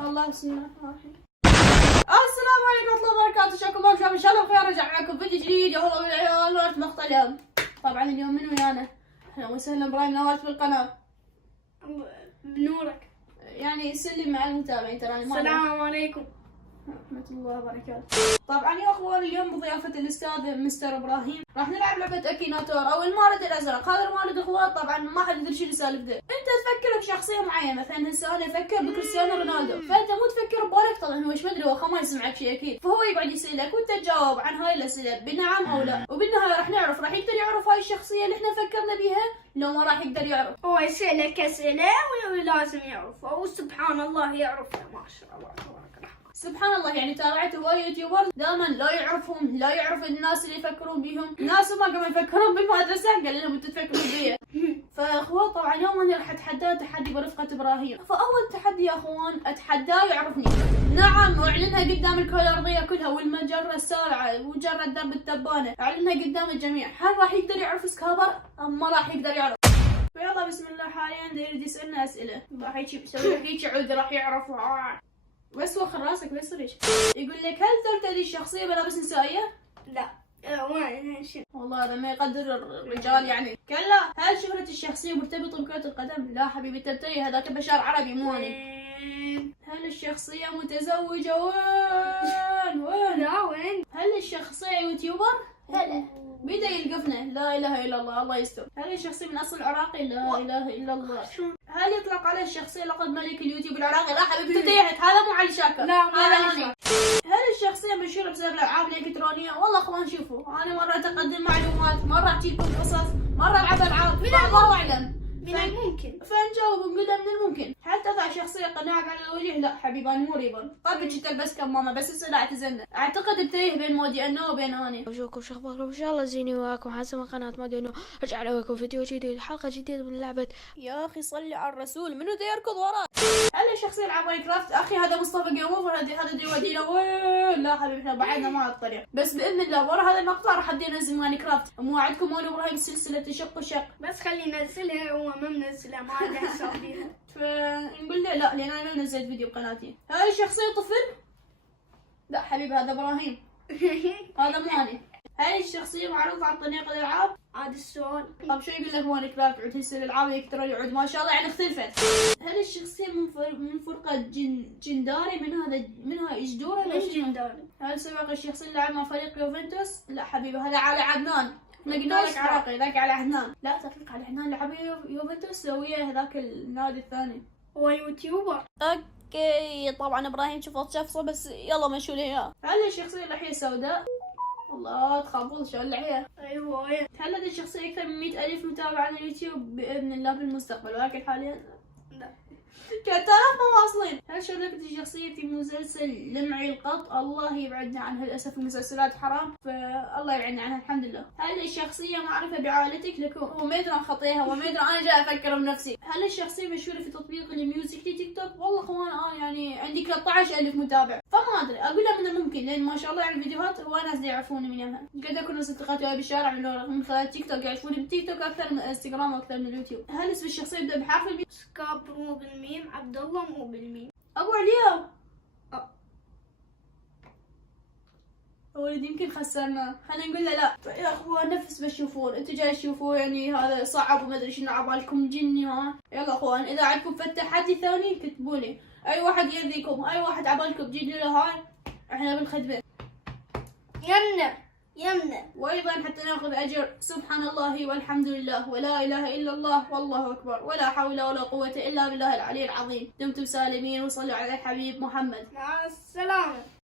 الله بسم الله الرحمن الرحيم. السلام عليكم ورحمة الله وبركاته، شكرا شباب ان شاء الله بخير. رجع معكم فيديو جديد يا هلا بالعيال ورد مختلف. طبعا اليوم من ويانا؟ اهلا وسهلا ابراهيم نورت بالقناة. بنورك. يعني سلم على المتابعين ترى. السلام عليكم ورحمة الله وبركاته. طبعا يا اخوان اليوم بضيافة الاستاذ مستر ابراهيم راح نلعب لعبة اكيناتور او المارد الازرق. هذا المارد اخوان طبعا ما حد يدري شنو سالفته. انت تفكر بشخصية معينة، مثلا هسه انا افكر بكريستيانو رونالدو، فانت مو تفكر ببالك طبعا هو ايش مدري هو ما يسمعك شيء اكيد، فهو يقعد يسالك وانت تجاوب عن هاي الاسئلة بنعم او لا، وبالنهاية راح نعرف راح يقدر يعرف هاي الشخصية اللي احنا فكرنا بيها لو ما راح يقدر يعرف. هو يسألك أسئلة ولازم يعرفها، وسبحان الله يعرفها ما شاء الله تبارك الله. سبحان الله، يعني تابعت هواي يوتيوبر دائما لا يعرفهم، لا يعرف الناس اللي يفكرون بيهم، ناس ما قاموا يفكرون بالمدرسه قال لهم انتم تفكرون بي. فاخوان طبعا اليوم انا راح اتحداه تحدي برفقه ابراهيم. فاول تحدي يا اخوان اتحداه يعرفني. نعم، واعلنها قدام الكره الارضيه كلها والمجره السابعه ومجره درب التبانه، اعلنها قدام الجميع. هل راح يقدر يعرف سكابر ام ما راح يقدر يعرف؟ فيلا بسم الله. حاليا يريد يسالنا اسئله، راح يسوي هيك عود راح يعرف. بس وخر راسك بس ريش. يقول لك هل ترتدي الشخصية ملابس نسائية؟ لا. وين شنو؟ والله هذا ما يقدر الرجال يعني. كلا. هل شهرة الشخصية مرتبطة بكرة القدم؟ لا حبيبي تبتري، هذاك بشار عربي مو أنا. هل الشخصية متزوجة؟ وين؟ لا وين؟ هل الشخصية يوتيوبر؟ هلا. بدا يلقفنا. لا اله الا الله، الله يستر. هل الشخصية من اصل عراقي؟ لا اله الا الله. هل يطلق على الشخصية لقب ملك اليوتيوب العراقي؟ لا حبيبتي تريحت، هذا مو علي شاكر. لا هذا انا. هل الشخصية مشهورة بسبب الالعاب الالكترونية؟ والله اخوان شوفوا، انا مرة اقدم معلومات، مرة احكي لكم قصص، مرة العب العاب، الله اعلم. من الممكن فنجاوب ونقول له من الممكن. هل تضع شخصية قناع على الوجه؟ لا حبيبي انا مو ريبر. قبل كنت البس كمامة بس هسه لا اعتزلنا. اعتقد بتريه بين مودي انه وبين اني. وشوكم شو اخباركم؟ ان شاء الله زيني وياكم حسب قناة مودي انه رجع لكم فيديو جديد، حلقة جديدة من لعبة. يا اخي صلي على الرسول، منو دا يركض وراه؟ هل الشخصية يلعب ماينكرافت؟ اخي هذا مصطفى جيم اوفر، هذا دي ودينا وين؟ لا حبيبي احنا بعدنا ما على الطريق، بس باذن الله ورا هذا المقطع راح ابدي انزل ماينكرافت. موعدكم انا وابراهيم سلسلة شق وشق. بس خلي ينزلها، هو ما منزلها ما عنده حساب فيها. فنقول له لا لان انا ما نزلت فيديو بقناتي. هاي الشخصية طفل؟ لا حبيبي هذا ابراهيم. هذا مو انا. هل الشخصية معروفة عن طريق الالعاب؟ هذا السؤال. طب شو يقول لك ماينكرافت عود هسه الالعاب الالكترونية عود ما شاء الله يعني اختلفت. هل الشخصية من فرقة جنداري؟ من هاي اجدورة ولا شنو؟ جنداري. هل سبق الشخصية لعب مع فريق يوفنتوس؟ لا حبيبي هذا على عدنان. احنا قلنا لك عراقي، ذاك على عدنان. لا تطلق على عدنان لعب يوفنتوس ويا هذاك النادي الثاني. هو يوتيوبر. اوكي طبعا ابراهيم شفت شخصه بس يلا مشوا لي اياه. هل الشخصية لحية سوداء؟ الله تخافون شو اللحية. ايوه. هل لدى الشخصية أكثر من 100,000 متابع على اليوتيوب؟ بإذن الله بالمستقبل، ولكن حاليا لا. 3000 مواصلين. هل شاركت الشخصية في مسلسل لمعي القط؟ الله يبعدنا عنها للأسف، المسلسلات حرام فالله يبعدنا عنها الحمد لله. هل الشخصية معرفة بعائلتك؟ لكم هو ما يدري خطيها وما يدري أنا جاي أفكر بنفسي. هل الشخصية مشهورة في تطبيق الميوزك في تيك توك؟ والله أخوان أنا يعني عندي 13,000 متابع فما أدري، أقول له من الممكن لأن ما شاء الله يعني الفيديوهات هو ناس يعرفوني من يمها. قد أكون أصدقائي وياي بالشارع من خلال تيك توك يعرفوني بالتيك توك أكثر من انستغرام وأكثر من اليوتيوب. هل اسم الشخصية يبدأ بحرف الميم؟ سكابر مو بالميم، عبد الله مو بالميم. ابو عليا. ولد يمكن خسرنا، خلينا نقول له لا. يا اخوان نفس بتشوفون انتوا جاي تشوفوا يعني هذا صعب وما ادري شنو عبالكم جني ها. يلا اخوان اذا عندكم تحدي ثاني كتبوا لي، اي واحد يأذيكم اي واحد عبالكم تجي له هاي احنا بالخدمه. يمنع وايضا حتى ناخذ اجر. سبحان الله والحمد لله ولا اله الا الله والله اكبر ولا حول ولا قوه الا بالله العلي العظيم. دمتم سالمين وصلوا على الحبيب محمد. مع السلامة.